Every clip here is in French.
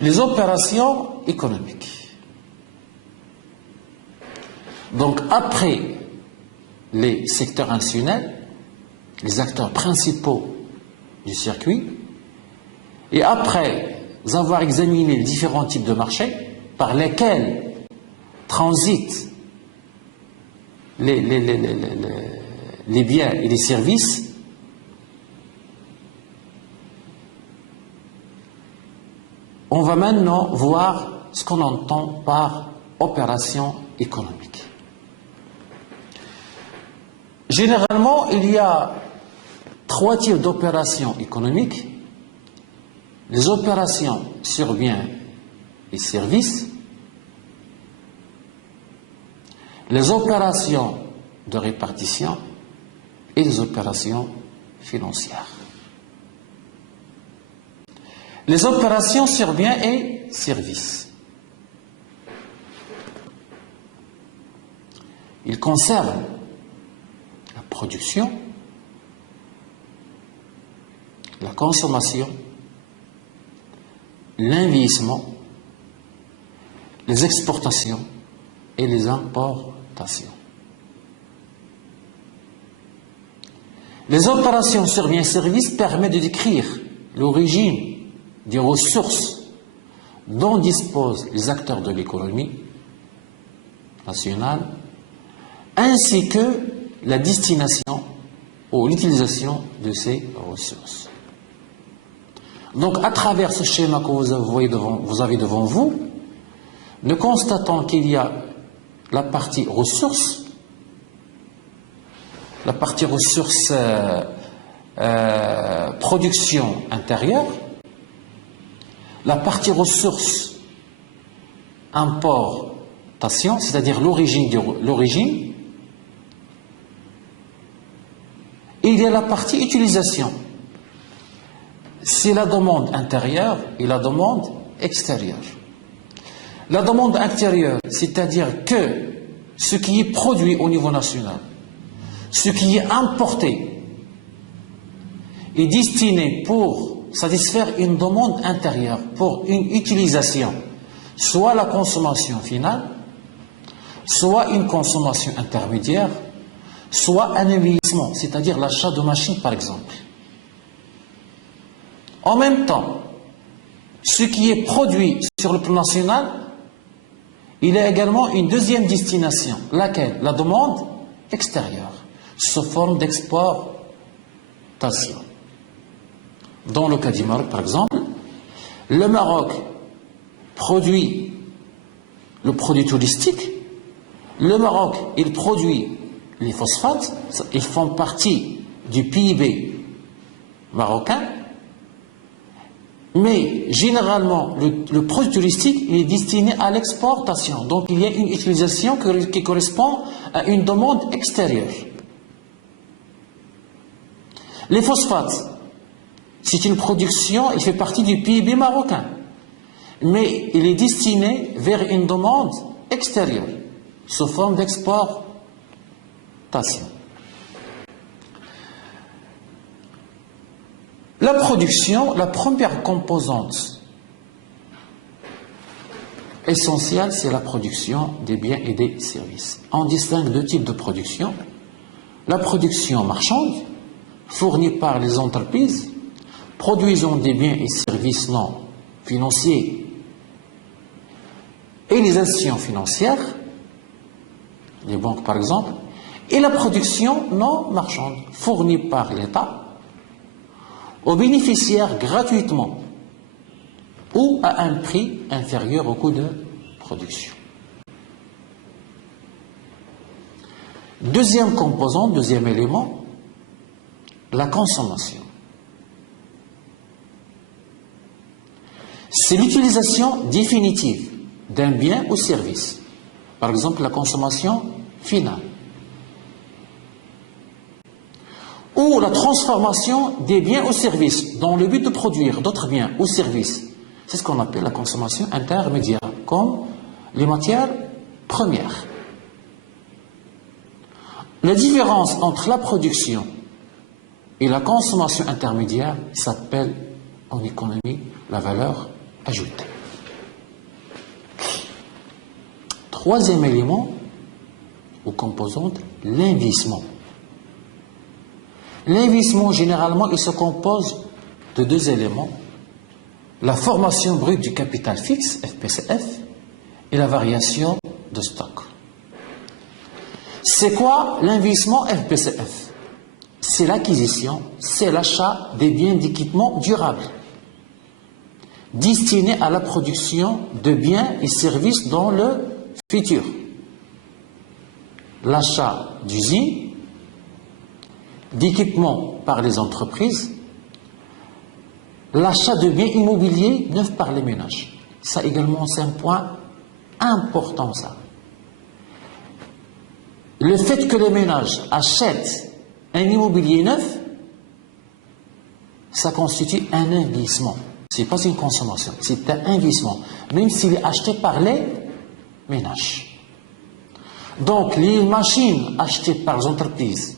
Les opérations économiques. Donc après les secteurs institutionnels, les acteurs principaux du circuit, et après avoir examiné les différents types de marchés par lesquels transitent les biens et les services, on va maintenant voir ce qu'on entend par opération économique. Généralement, il y a 3 types d'opérations économiques: les opérations sur biens et services, les opérations de répartition et les opérations financières. Les opérations sur biens et services. Ils concernent la production, la consommation, l'investissement, les exportations et les importations. Les opérations sur biens et services permettent de décrire l'origine des ressources dont disposent les acteurs de l'économie nationale, ainsi que la destination ou l'utilisation de ces ressources. Donc, à travers ce schéma que vous avez devant vous, nous constatons qu'il y a la partie ressources, production intérieure, la partie ressources importation, c'est-à-dire l'origine, et il y a la partie utilisation. C'est la demande intérieure et la demande extérieure. La demande intérieure, c'est-à-dire que ce qui est produit au niveau national, ce qui est importé, est destiné pour satisfaire une demande intérieure, pour une utilisation, soit la consommation finale, soit une consommation intermédiaire, soit un investissement, c'est-à-dire l'achat de machines par exemple. En même temps, ce qui est produit sur le plan national, il y a également une deuxième destination, laquelle? La demande extérieure, sous forme d'exportation. Dans le cas du Maroc, par exemple, le Maroc produit le produit touristique, le Maroc, il produit les phosphates, ils font partie du PIB marocain, mais généralement, le produit touristique il est destiné à l'exportation. Donc, il y a une utilisation qui correspond à une demande extérieure. Les phosphates, c'est une production, il fait partie du PIB marocain, mais il est destiné vers une demande extérieure, sous forme d'exportation. La production, la première composante essentielle, c'est la production des biens et des services. On distingue 2 types de production. La production marchande, fournie par les entreprises, produisant des biens et services non financiers et les institutions financières, les banques par exemple, et la production non marchande, fournie par l'État aux bénéficiaires gratuitement ou à un prix inférieur au coût de production. Deuxième composante, deuxième élément, la consommation. C'est l'utilisation définitive d'un bien ou service. Par exemple, la consommation finale. Ou la transformation des biens ou services dans le but de produire d'autres biens ou services. C'est ce qu'on appelle la consommation intermédiaire, comme les matières premières. La différence entre la production et la consommation intermédiaire s'appelle en économie la valeur ajoutée. Troisième élément ou composante, l'investissement. L'investissement, généralement, il se compose de deux éléments. La formation brute du capital fixe, FPCF, et la variation de stock. C'est quoi l'investissement FPCF? C'est l'acquisition, c'est l'achat des biens d'équipement durables destinés à la production de biens et services dans le futur. L'achat d'usines, d'équipements par les entreprises, l'achat de biens immobiliers neufs par les ménages. Ça également, c'est un point important, ça. Le fait que les ménages achètent un immobilier neuf, ça constitue un investissement. Ce n'est pas une consommation, c'est un investissement, même s'il est acheté par les ménages. Donc, les machines achetées par les entreprises,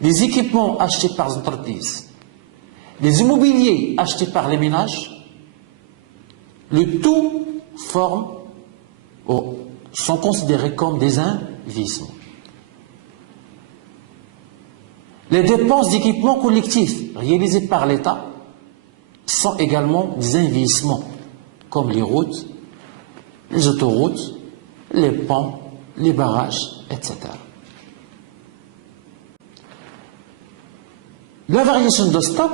les équipements achetés par les entreprises, les immobiliers achetés par les ménages, le tout forme sont considérés comme des investissements. Les dépenses d'équipement collectif réalisées par l'État sont également des investissements, comme les routes, les autoroutes, les ponts, les barrages, etc. La variation de stock,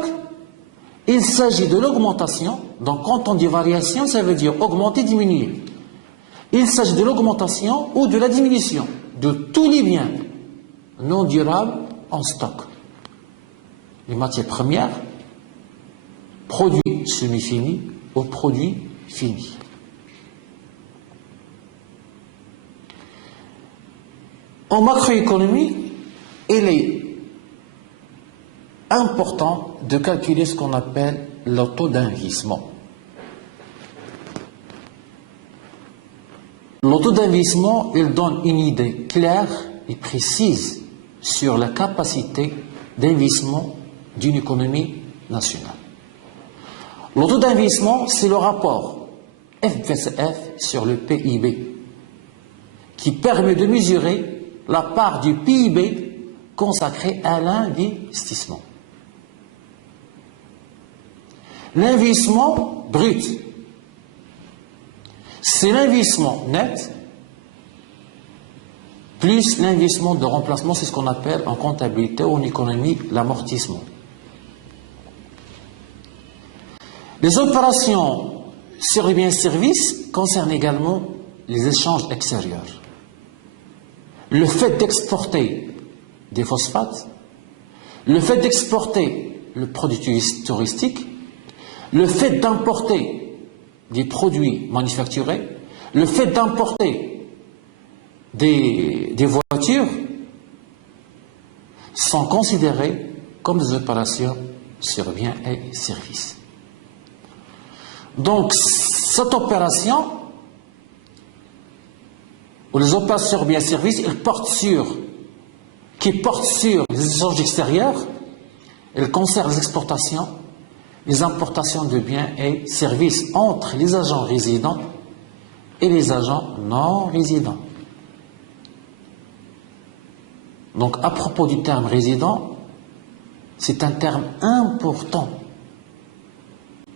il s'agit de l'augmentation. Donc quand on dit variation, ça veut dire augmenter, diminuer. Il s'agit de l'augmentation ou de la diminution de tous les biens non durables en stock. Les matières premières, produits semi-finis ou produits finis. En macroéconomie, il est important de calculer ce qu'on appelle le taux d'investissement. Le taux d'investissement, il donne une idée claire et précise sur la capacité d'investissement d'une économie nationale. Le taux d'investissement, c'est le rapport FPCF sur le PIB qui permet de mesurer la part du PIB consacrée à l'investissement. L'investissement brut, c'est l'investissement net plus l'investissement de remplacement, c'est ce qu'on appelle en comptabilité ou en économie l'amortissement. Les opérations sur les biens et services concernent également les échanges extérieurs. Le fait d'exporter des phosphates, le fait d'exporter le produit touristique, le fait d'importer des produits manufacturés, le fait d'importer des voitures sont considérés comme des opérations sur biens et services. Donc, cette opération, ou les opérations sur biens et services, qui portent sur les échanges extérieurs, elles concernent les exportations, les importations de biens et services entre les agents résidents et les agents non résidents. Donc, à propos du terme résident, c'est un terme important.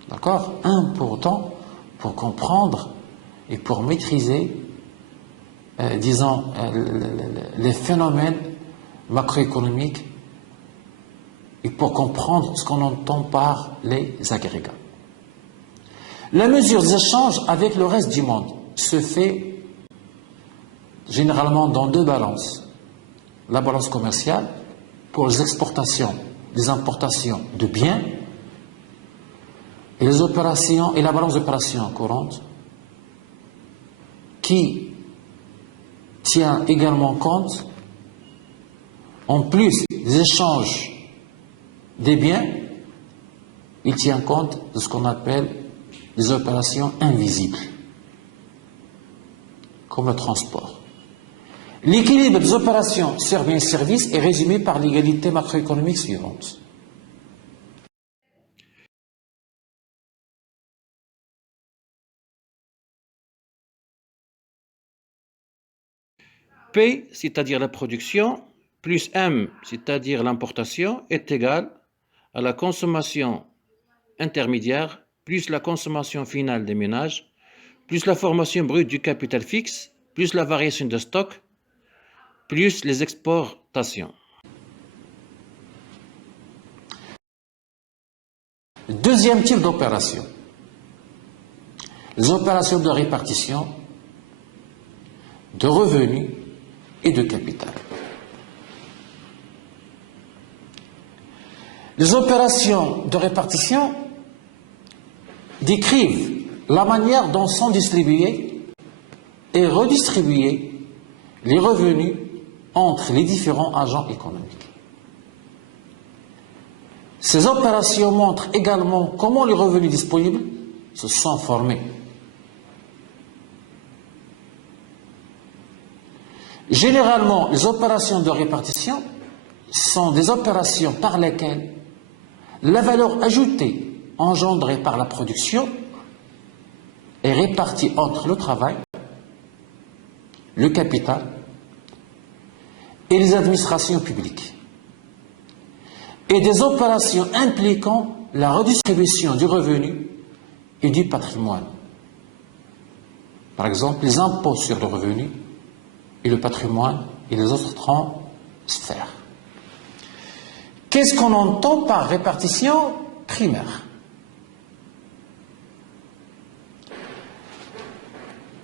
D'accord? Important pour comprendre et pour maîtriser, disons, les phénomènes macroéconomiques et pour comprendre ce qu'on entend par les agrégats. La mesure des échanges avec le reste du monde se fait généralement dans deux balances. La balance commerciale pour les exportations, les importations de biens et les opérations et la balance d'opérations courantes qui tient également compte, en plus des échanges des biens, il tient compte de ce qu'on appelle des opérations invisibles, comme le transport. L'équilibre des opérations sur biens et services est résumé par l'égalité macroéconomique suivante. P, c'est-à-dire la production, plus M, c'est-à-dire l'importation, est égal à la consommation intermédiaire plus la consommation finale des ménages, plus la formation brute du capital fixe, plus la variation de stock, plus les exportations. Deuxième type d'opération, les opérations de répartition de revenus et de capital. Les opérations de répartition décrivent la manière dont sont distribués et redistribués les revenus entre les différents agents économiques. Ces opérations montrent également comment les revenus disponibles se sont formés. Généralement, les opérations de répartition sont des opérations par lesquelles la valeur ajoutée engendrée par la production est répartie entre le travail, le capital et les administrations publiques, et des opérations impliquant la redistribution du revenu et du patrimoine. Par exemple, les impôts sur le revenu et le patrimoine et les autres transferts. Qu'est-ce qu'on entend par répartition primaire?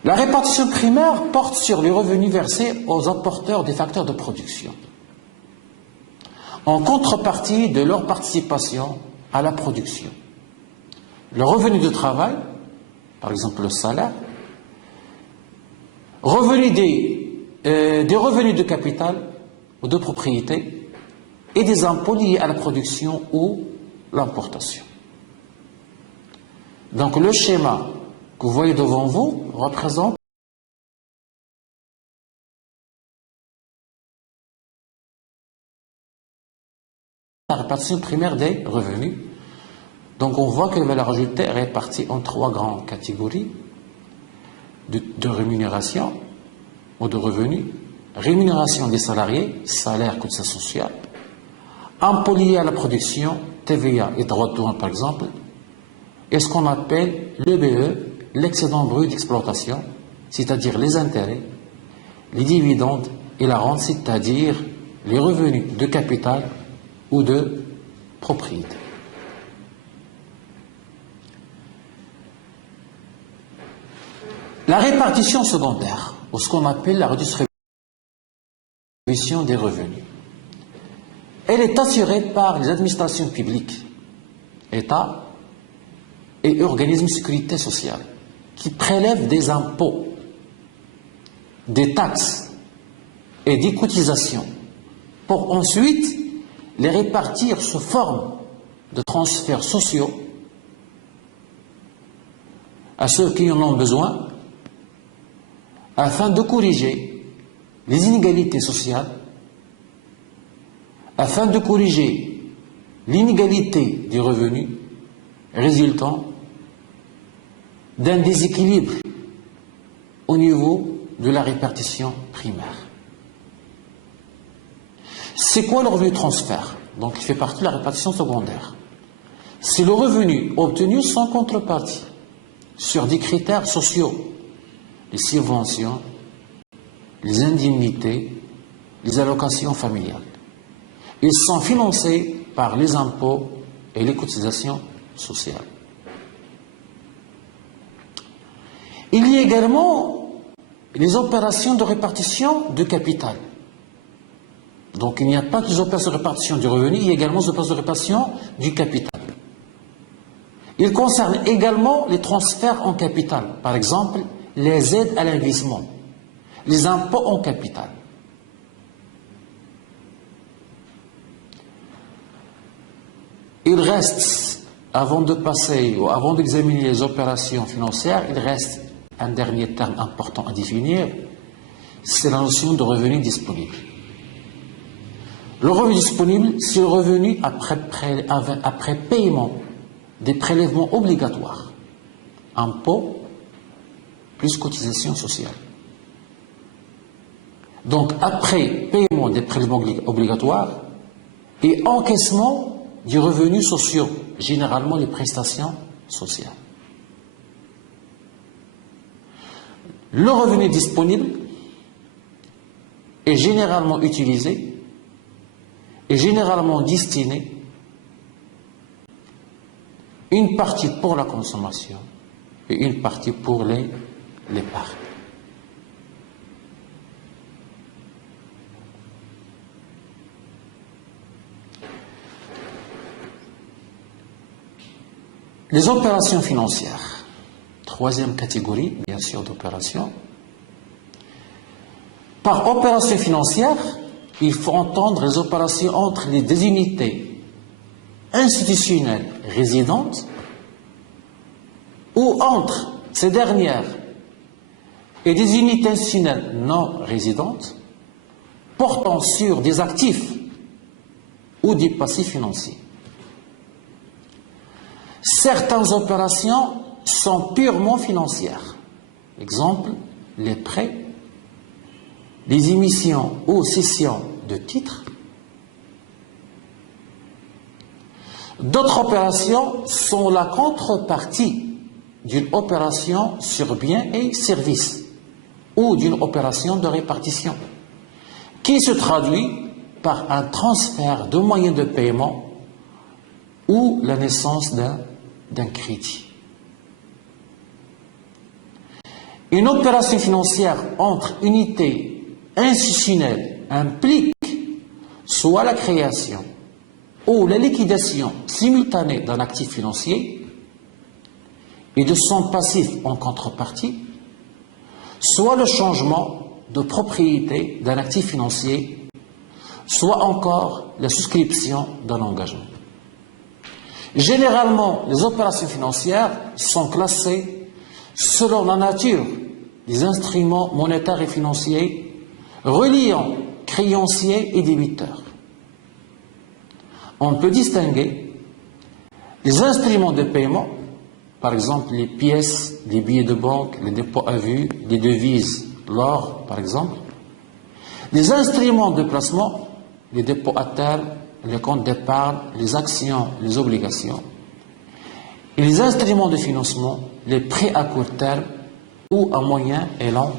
La répartition primaire porte sur les revenus versés aux apporteurs des facteurs de production, en contrepartie de leur participation à la production. Le revenu de travail, par exemple le salaire, des revenus de capital ou de propriété et des impôts liés à la production ou l'importation. Donc le schéma que vous voyez devant vous représente la répartition primaire des revenus. Donc on voit que la valeur ajoutée est répartie en trois grandes catégories de rémunération ou de revenus. Rémunération des salariés, salaire, cotisation sociale, impôts liés à la production, TVA et droits de douane par exemple, et ce qu'on appelle l'EBE, l'excédent brut d'exploitation, c'est-à-dire les intérêts, les dividendes et la rente, c'est-à-dire les revenus de capital ou de propriété. La répartition secondaire, ou ce qu'on appelle la redistribution des revenus, elle est assurée par les administrations publiques, État et organismes de sécurité sociale, qui prélèvent des impôts, des taxes et des cotisations pour ensuite les répartir sous forme de transferts sociaux à ceux qui en ont besoin, afin de corriger les inégalités sociales, afin de corriger l'inégalité des revenus résultant d'un déséquilibre au niveau de la répartition primaire. C'est quoi le revenu de transfert? Donc il fait partie de la répartition secondaire. C'est le revenu obtenu sans contrepartie, sur des critères sociaux, les subventions, les indemnités, les allocations familiales. Ils sont financés par les impôts et les cotisations sociales. Il y a également les opérations de répartition de capital. Donc il n'y a pas que les opérations de répartition du revenu, il y a également les opérations de répartition du capital. Il concerne également les transferts en capital, par exemple les aides à l'investissement, les impôts en capital. Il reste, avant de passer ou avant d'examiner les opérations financières, il reste un dernier terme important à définir, c'est la notion de revenu disponible. Le revenu disponible, c'est le revenu après paiement des prélèvements obligatoires, impôts plus cotisations sociales. Donc après paiement des prélèvements obligatoires et encaissement des revenus sociaux, généralement les prestations sociales. Le revenu disponible est généralement utilisé et généralement destiné une partie pour la consommation et une partie pour l'épargne. Les opérations financières, troisième catégorie, bien sûr, d'opérations. Par opération financière, il faut entendre les opérations entre des unités institutionnelles résidentes ou entre ces dernières et des unités institutionnelles non résidentes portant sur des actifs ou des passifs financiers. Certaines opérations sont purement financières. Exemple, les prêts, les émissions ou cessions de titres. D'autres opérations sont la contrepartie d'une opération sur biens et services ou d'une opération de répartition qui se traduit par un transfert de moyens de paiement ou la naissance d'un crédit. Une opération financière entre unités institutionnelles implique soit la création ou la liquidation simultanée d'un actif financier et de son passif en contrepartie, soit le changement de propriété d'un actif financier, soit encore la souscription d'un engagement. Généralement, les opérations financières sont classées selon la nature des instruments monétaires et financiers reliant créanciers et débiteurs. On peut distinguer les instruments de paiement, par exemple les pièces, les billets de banque, les dépôts à vue, les devises, l'or par exemple, les instruments de placement, les dépôts à terme, les comptes d'épargne, les actions, les obligations, et les instruments de financement, les prêts à court terme ou à moyen et long